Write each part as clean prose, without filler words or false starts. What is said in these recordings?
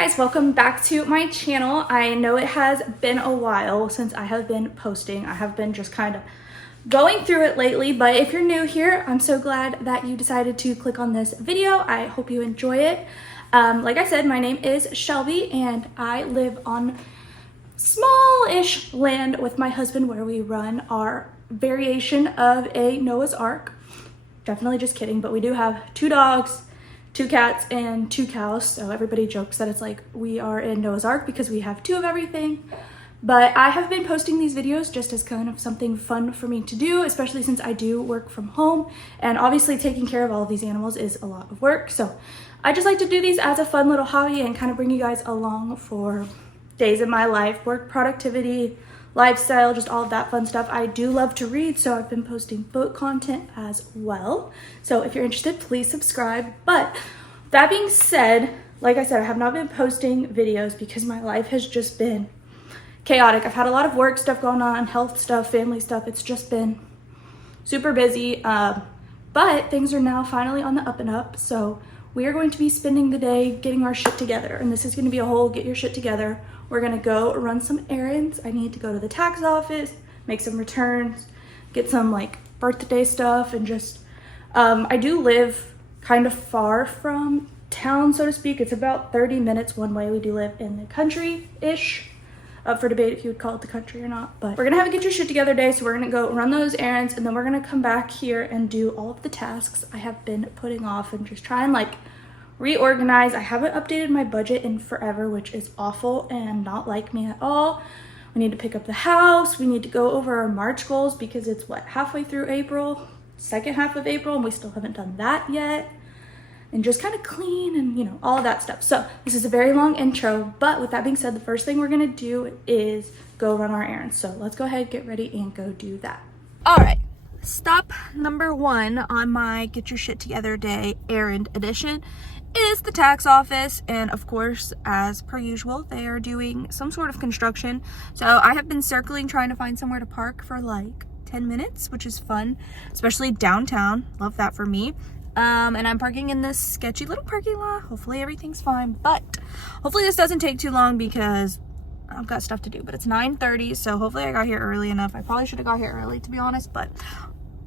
guys, welcome back to my channel. I know it has been a while since I have been posting. I have been just kind of going through it lately, but if you're new here, I'm so glad that you decided to click on this video. I hope you enjoy it. Like I said, my name is Shelby and I live on small-ish land with my husband where we run our variation of a Noah's Ark. Definitely just kidding, but we do have 2 dogs, 2 cats, and 2 cows. So everybody jokes that it's like we are in Noah's Ark because we have 2 of everything. But I have been posting these videos just as kind of something fun for me to do, especially since I do work from home. And obviously taking care of all of these animals is a lot of work. So I just like to do these as a fun little hobby and kind of bring you guys along for days in my life, work, productivity, lifestyle, just all of that fun stuff. I do love to read, so I've been posting book content as well. So if you're interested, please subscribe. But that being said, like I said, I have not been posting videos because my life has just been chaotic. I've had a lot of work stuff going on, health stuff, family stuff. It's just been super busy, but things are now finally on the up and up. So we are going to be spending the day getting our shit together, and this is going to be a whole get your shit together. We're gonna go run some errands. I need to go to the tax office, make some returns, get some like birthday stuff, and just, I do live kind of far from town, so to speak. It's about 30 minutes one way. We do live in the country-ish. Up for debate if you would call it the country or not. But we're gonna have a get your shit together day, so we're gonna go run those errands, and then we're gonna come back here and do all of the tasks I have been putting off and just try and like reorganize. I haven't updated my budget in forever, which is awful and not like me at all. We need to pick up the house. We need to go over our March goals because it's what, halfway through April, second half of April, and we still haven't done that yet. And just kind of clean and, you know, all of that stuff. So this is a very long intro, but with that being said, the first thing we're gonna do is go run our errands. So let's go ahead, get ready, and go do that. All right, stop number 1 on my get your shit together day errand edition is the tax office. And of course, as per usual, they are doing some sort of construction. So I have been circling trying to find somewhere to park for like 10 minutes, which is fun, especially downtown. Love that for me. And I'm parking in this sketchy little parking lot. Hopefully everything's fine, but hopefully this doesn't take too long because I've got stuff to do. But it's 9:30, so hopefully I got here early enough. I probably should have got here early, to be honest, but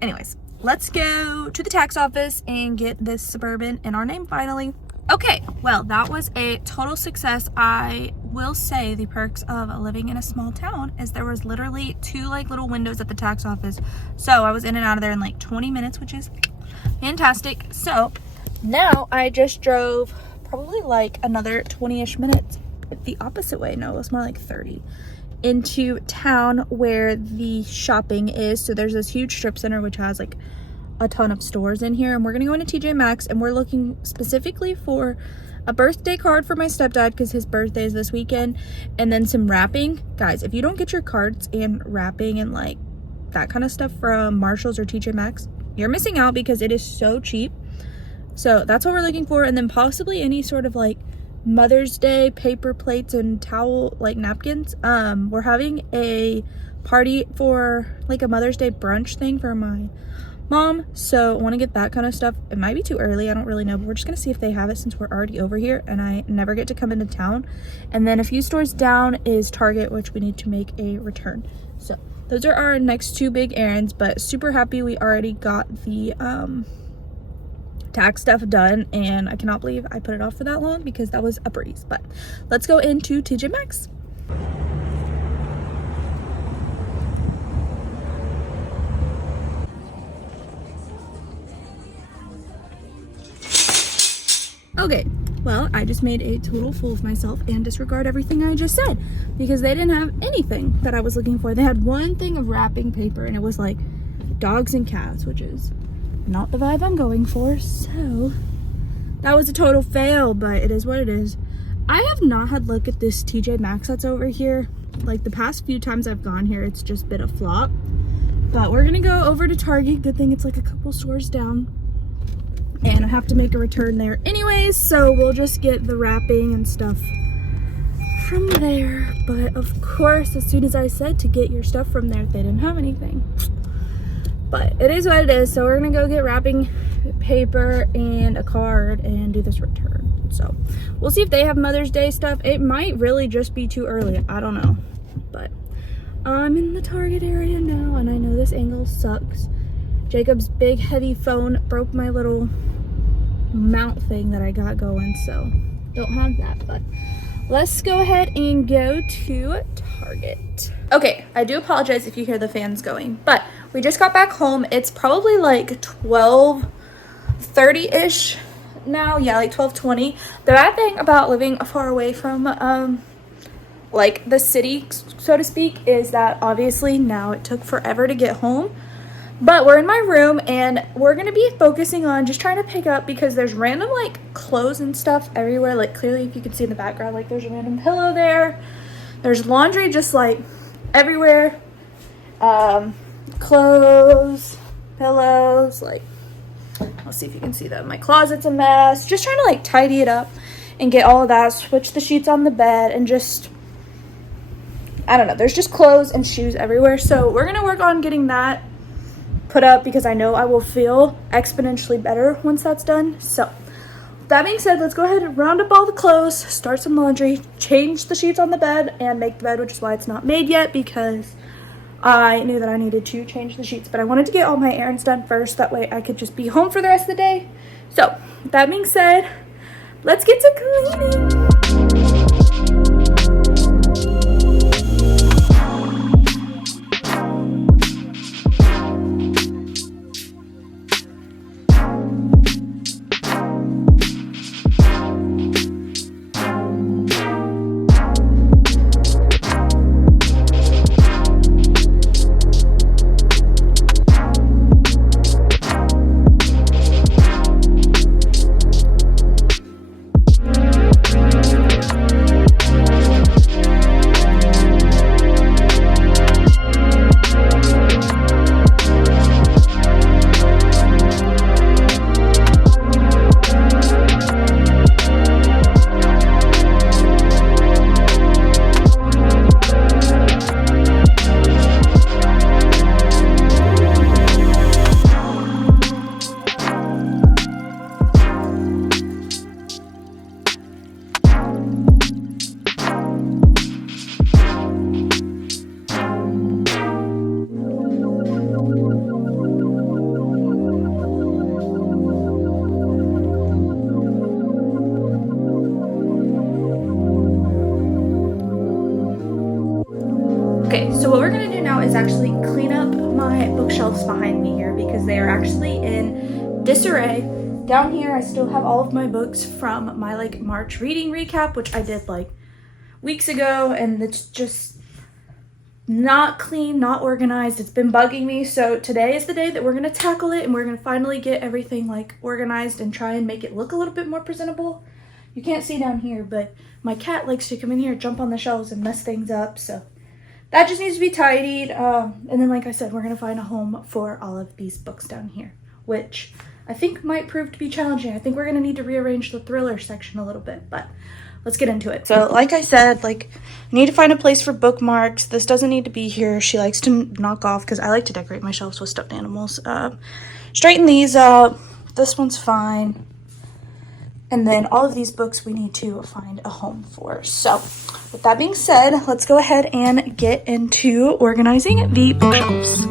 anyways, let's go to the tax office and get this Suburban in our name finally. Okay, well, that was a total success. I will say the perks of living in a small town is there was literally 2 like little windows at the tax office, so I was in and out of there in like 20 minutes, which is fantastic. So now I just drove probably like another 20-ish minutes the opposite way. No, it was more like 30 into town where the shopping is. So there's this huge strip center which has like a ton of stores in here, and we're gonna go into TJ Maxx, and we're looking specifically for a birthday card for my stepdad because his birthday is this weekend, and then some wrapping. Guys, if you don't get your cards and wrapping and like that kind of stuff from Marshall's or TJ Maxx, you're missing out because it is so cheap. So that's what we're looking for. And then possibly any sort of like Mother's Day paper plates and towel like napkins. We're having a party for like a Mother's Day brunch thing for my mom, so I want to get that kind of stuff. It might be too early, I don't really know, but we're just gonna see if they have it since we're already over here and I never get to come into town. And then a few stores down is Target, which we need to make a return. So those are our next 2 big errands, but super happy we already got the tax stuff done, and I cannot believe I put it off for that long because that was a breeze. But let's go into TJ Maxx. Okay, well, I just made a total fool of myself and disregard everything I just said because they didn't have anything that I was looking for. They had one thing of wrapping paper, and it was like dogs and cats, which is not the vibe I'm going for. So that was a total fail, but it is what it is. I have not had luck at this TJ Maxx that's over here. Like the past few times I've gone here, it's just been a flop. But we're gonna go over to Target. Good thing it's like a couple stores down, and I have to make a return there anyways, so we'll just get the wrapping and stuff from there. But of course, as soon as I said to get your stuff from there, they didn't have anything. But it is what it is, so we're gonna go get wrapping paper and a card and do this return. So we'll see if they have Mother's Day stuff. It might really just be too early, I don't know. But I'm in the Target area now, and I know this angle sucks. Jacob's big heavy phone broke my little mount thing that I got going, so don't have that. But let's go ahead and go to Target. Okay, I do apologize if you hear the fans going, but we just got back home. It's probably like 12:30-ish now. Yeah, like 12:20. The bad thing about living far away from like the city, so to speak, is that obviously now it took forever to get home. But we're in my room, and we're going to be focusing on just trying to pick up, because there's random, like, clothes and stuff everywhere. Like, clearly, if you can see in the background, like, there's a random pillow there. There's laundry just, like, everywhere. Clothes, pillows, like, let's see if you can see that. My closet's a mess. Just trying to, like, tidy it up and get all of that. Switch the sheets on the bed and just, I don't know. There's just clothes and shoes everywhere. So we're going to work on getting that put up, because I know I will feel exponentially better once that's done. So that being said, let's go ahead and round up all the clothes, start some laundry, change the sheets on the bed, and make the bed, which is why it's not made yet, because I knew that I needed to change the sheets. But I wanted to get all my errands done first, that way I could just be home for the rest of the day. So that being said, let's get to cleaning. Okay, so what we're gonna do now is actually clean up my bookshelves behind me here, because they are actually in disarray. Down here, I still have all of my books from my like March reading recap, which I did like weeks ago, and it's just not clean, not organized. It's been bugging me. So today is the day that we're gonna tackle it, and we're gonna finally get everything like organized and try and make it look a little bit more presentable. You can't see down here, but my cat likes to come in here, jump on the shelves, and mess things up. So that just needs to be tidied. And then, like I said, we're going to find a home for all of these books down here, which I think might prove to be challenging. I think we're going to need to rearrange the thriller section a little bit, but let's get into it. So, like I said, like, I need to find a place for bookmarks. This doesn't need to be here. She likes to knock off, because I like to decorate my shelves with stuffed animals. Straighten these up. This one's fine. And then all of these books we need to find a home for. So with that being said, let's go ahead and get into organizing the bookshelves.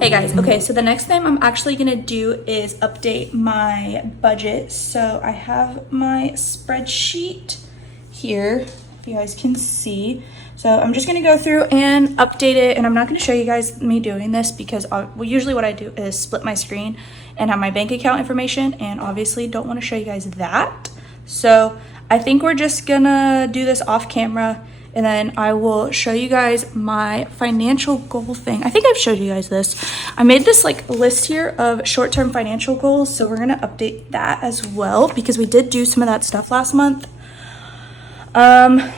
Hey guys, okay, so the next thing I'm actually gonna do is update my budget. So I have my spreadsheet here, if you guys can see. So I'm just gonna go through and update it, and I'm not gonna show you guys me doing this, because usually what I do is split my screen and have my bank account information, and obviously don't wanna show you guys that. So I think we're just gonna do this off camera and then I will show you guys my financial goal thing. I think I've showed you guys this. I made this like list here of short-term financial goals, so we're gonna update that as well because we did do some of that stuff last month.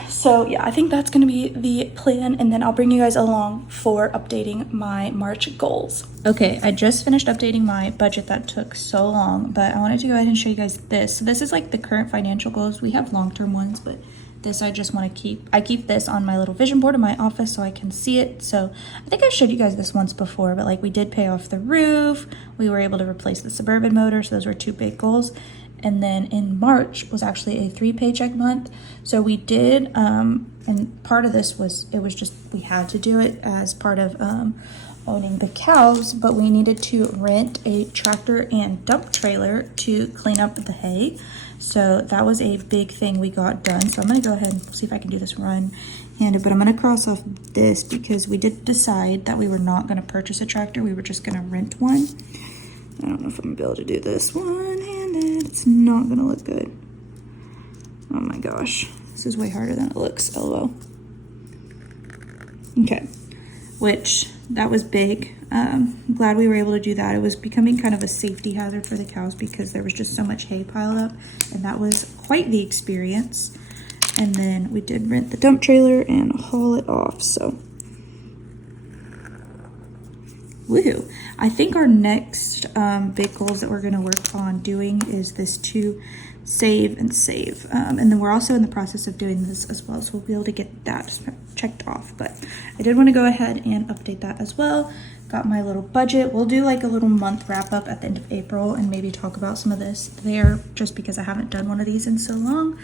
So yeah, I think that's gonna be the plan, and then I'll bring you guys along for updating my March goals. Okay, I just finished updating my budget. That took so long, but I wanted to go ahead and show you guys this. So this is like the current financial goals. We have long-term ones, but this I just want to keep. I keep this on my little vision board in my office so I can see it. So I think I showed you guys this once before, but like we did pay off the roof. We were able to replace the Suburban motor, so those were 2 big goals. And then in March was actually a 3 paycheck month. So we did, and part of this was, it was just, we had to do it as part of owning the cows, but we needed to rent a tractor and dump trailer to clean up the hay. So that was a big thing we got done. So I'm gonna go ahead and see if I can do this run-handed, but I'm gonna cross off this because we did decide that we were not gonna purchase a tractor. We were just gonna rent one. I don't know if I'm gonna be able to do this one-handed. It's not gonna look good. Oh my gosh. This is way harder than it looks, lol. Okay, which, that was big. Glad we were able to do that. It was becoming kind of a safety hazard for the cows because there was just so much hay piled up, and that was quite the experience. And then we did rent the dump trailer and haul it off, so. Woohoo. I think our next big goals that we're going to work on doing is this to save and save. And then we're also in the process of doing this as well, so we'll be able to get that checked off. But I did want to go ahead and update that as well. Got my little budget. We'll do like a little month wrap up at the end of April and maybe talk about some of this there just because I haven't done one of these in so long.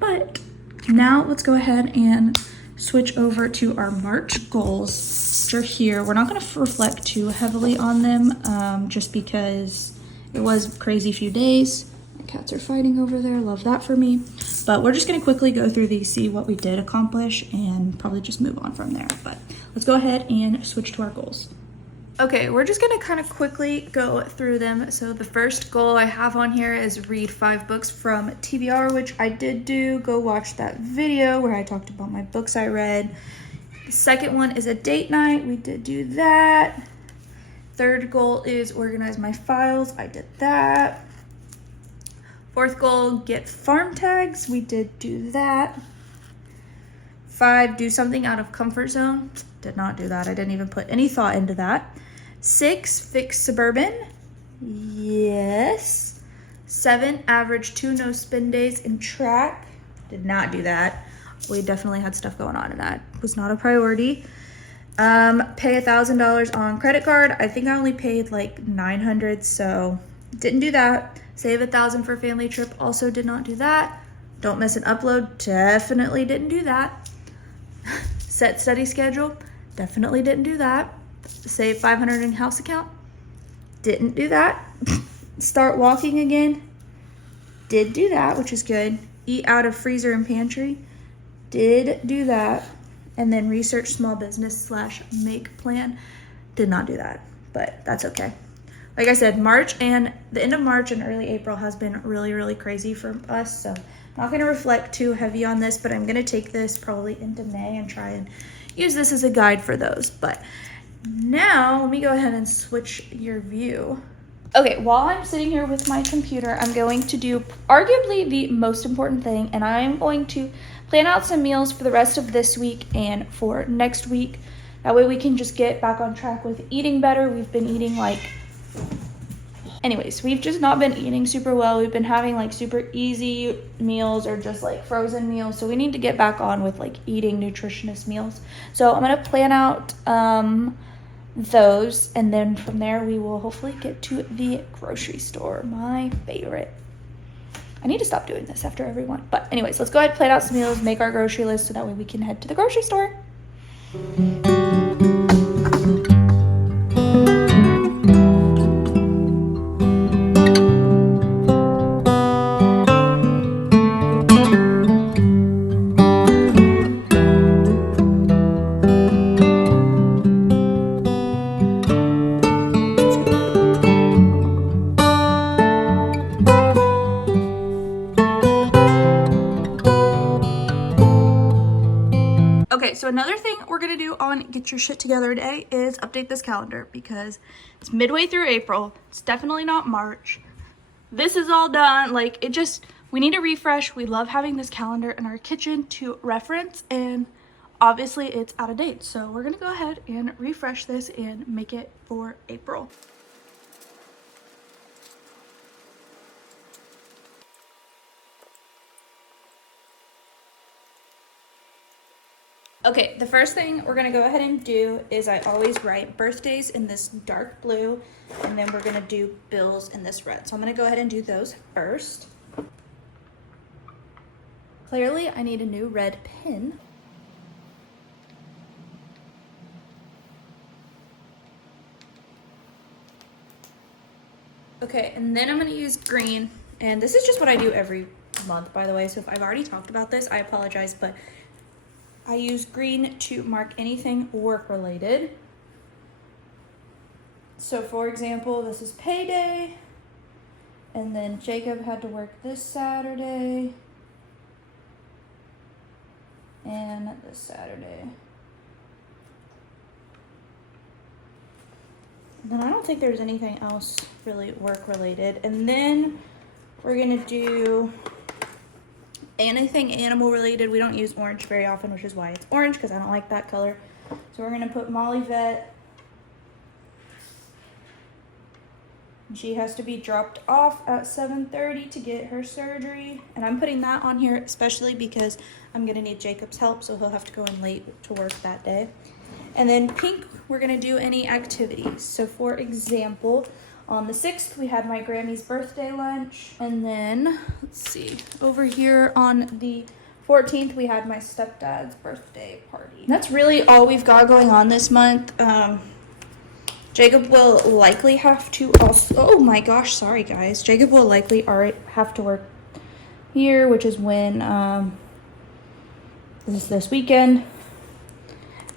But now let's go ahead and switch over to our March goals. Which are here. We're not going to reflect too heavily on them just because it was a crazy few days. My cats are fighting over there. Love that for me. But we're just going to quickly go through these, see what we did accomplish, and probably just move on from there. But let's go ahead and switch to our goals. Okay, we're just gonna kind of quickly go through them. So the first goal I have on here is read 5 books from TBR, which I did do. Go watch that video where I talked about my books I read. The second one is a date night. We did do that. Third goal is organize my files. I did that. Fourth goal, get farm tags. We did do that. 5, do something out of comfort zone. Did not do that. I didn't even put any thought into that. 6, fix Suburban. Yes. 7, average 2 no spin days in track. Did not do that. We definitely had stuff going on in that. Was not a priority. Pay $1,000 on credit card. I think I only paid like $900, so didn't do that. Save $1,000 for family trip. Also did not do that. Don't miss an upload. Definitely didn't do that. Set study schedule. Definitely didn't do that. Save $500 in house account. Didn't do that. Start walking again. Did do that, which is good. Eat out of freezer and pantry. Did do that. And then research small business / make plan. Did not do that, but that's okay. Like I said, March and the end of March and early April has been really, really crazy for us. So I'm not going to reflect too heavy on this, but I'm going to take this probably into May and try and use this as a guide for those. But now let me go ahead and switch your view. Okay, while I'm sitting here with my computer, I'm going to do arguably the most important thing, and I'm going to plan out some meals for the rest of this week and for next week. That way we can just get back on track with eating better. We've been eating we've just not been eating super well. We've been having like super easy meals or just like frozen meals. So we need to get back on with like eating nutritious meals. So I'm gonna plan out those, and then from there we will hopefully get to the grocery store, my favorite. I need to stop doing this after every one. But anyways, let's go ahead and plan out some meals, make our grocery list so that way we can head to the grocery store. so another thing we're gonna do on Get Your Shit Together Day is update this calendar because it's midway through April. It's definitely not March. This is all done. Like, we need a refresh. We love having this calendar in our kitchen to reference, and obviously it's out of date. So we're gonna go ahead and refresh this and make it for April. Okay, the first thing we're gonna go ahead and do is I always write birthdays in this dark blue, and then we're gonna do bills in this red. So I'm gonna go ahead and do those first. Clearly, I need a new red pen. Okay, and then I'm gonna use green, and this is just what I do every month, by the way. So if I've already talked about this, I apologize, but I use green to mark anything work related. So for example, this is payday, and then Jacob had to work this Saturday and this Saturday. And then I don't think there's anything else really work related. And then we're gonna do anything animal related. We don't use orange very often, which is why it's orange, because I don't like that color. So we're gonna put Molly Vet. She has to be dropped off at 7:30 to get her surgery. And I'm putting that on here especially because I'm gonna need Jacob's help, so he'll have to go in late to work that day. And then pink, we're gonna do any activities. So for example, on the 6th, we had my Grammy's birthday lunch. And then, let's see, over here on the 14th, we had my stepdad's birthday party. That's really all we've got going on this month. Jacob will likely have to also, oh my gosh, sorry guys. Jacob will likely have to work here, which is when, this weekend.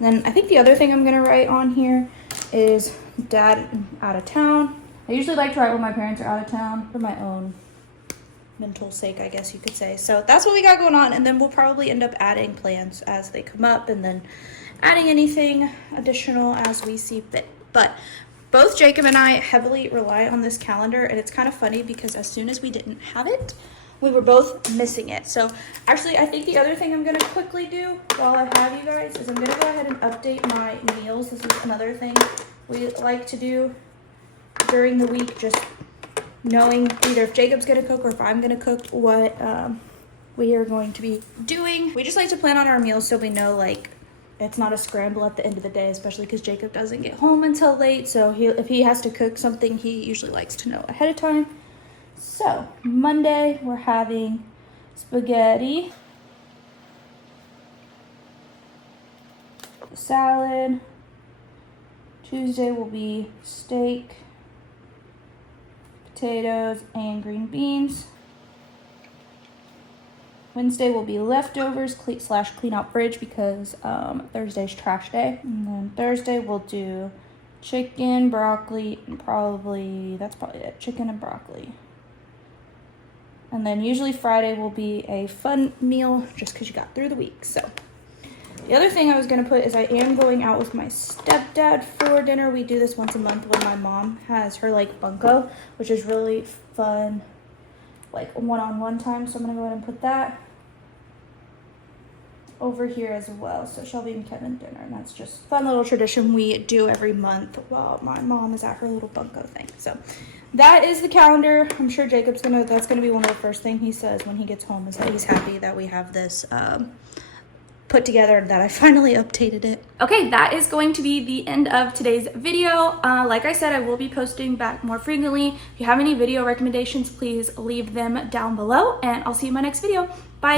And then I think the other thing I'm gonna write on here is dad out of town. I usually like to write when my parents are out of town for my own mental sake, I guess you could say. So that's what we got going on, and then we'll probably end up adding plans as they come up and then adding anything additional as we see fit. But both Jacob and I heavily rely on this calendar, and it's kind of funny because as soon as we didn't have it, we were both missing it. So actually, I think the other thing I'm gonna quickly do while I have you guys is I'm gonna go ahead and update my meals. This is another thing we like to do during the week, just knowing either if Jacob's gonna cook or if I'm gonna cook, what we are going to be doing. We just like to plan on our meals so we know, like, it's not a scramble at the end of the day, especially because Jacob doesn't get home until late. So if he has to cook something, he usually likes to know ahead of time. So Monday, we're having spaghetti, salad. Tuesday will be steak, potatoes, and green beans. Wednesday will be leftovers / clean out fridge because Thursday's trash day. And then Thursday we'll do chicken, broccoli, and that's probably it, chicken and broccoli. And then usually Friday will be a fun meal just because you got through the week. So the other thing I was going to put is I am going out with my stepdad for dinner. We do this once a month when my mom has her like bunko, which is really fun, like one-on-one time. So I'm going to go ahead and put that over here as well. So Shelby and Kevin dinner, and that's just a fun little tradition we do every month while my mom is at her little bunko thing. So that is the calendar. I'm sure Jacob's that's gonna be one of the first things he says when he gets home is that he's happy that we have this put together, that I finally updated it. Okay, that is going to be the end of today's video. Like I said, I will be posting back more frequently. If you have any video recommendations, please leave them down below, and I'll see you in my next video. Bye.